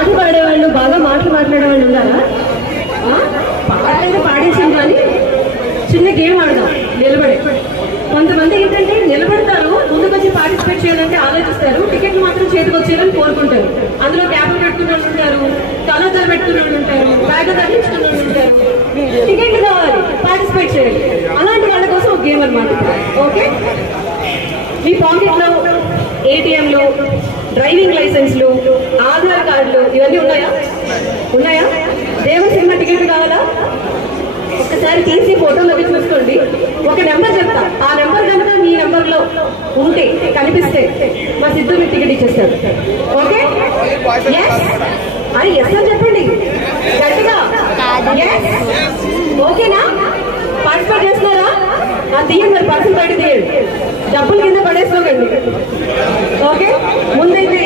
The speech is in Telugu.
పాటలు పాడేవాళ్ళు, బాగా మాటలు మాట్లాడేవాళ్ళు ఉన్నారా? పాటలైతే పాడేసాం, కానీ చిన్న గేమ్ ఆడదాం నిలబడి. కొంతమంది ఏంటంటే నిలబడతారు, ముందుకు వచ్చి పార్టిసిపేట్ చేయాలంటే ఆలోచిస్తారు, టికెట్లు మాత్రం చేతికి వచ్చేయాలని కోరుకుంటారు. అందులో క్యాప్ పెట్టుకున్న వాళ్ళు ఉంటారు, తలద్దలు పెట్టుకున్న వాళ్ళు ఉంటారు, బ్యాగ్ తగ్గించుకున్న వాళ్ళు ఉంటారు. టికెట్లు కావాలి, పార్టిసిపేట్ చేయాలి. అలాంటి వాళ్ళ కోసం ఒక గేమ్ అనమాట. ఓకే, మీ పాకెట్లో ఏటీఎంలు, డ్రైవింగ్ లైసెన్స్లు, ఆధార్ కార్డులు ఇవన్నీ ఉన్నాయా? దేవుడి సినిమా టికెట్ కావాలా? ఒక్కసారి తీసి ఫోటోలోకి చూసుకోండి. ఒక నెంబర్ చెప్తా, ఆ నెంబర్ కనుక మీ నెంబర్లో ఉంటే, కనిపిస్తే మా సిద్ధు మీకు టికెట్ ఇచ్చేస్తారు. ఓకే, అది ఎస్ అని చెప్పండి గట్టిగా. ఓకేనా? పార్టిసిపేట్ చేస్తున్నారా? అది తీయండి, మరి పర్సన్ బయట తీయండి, డబ్బులు కింద పడేసుకోకండి. ఓకే, ముందైతే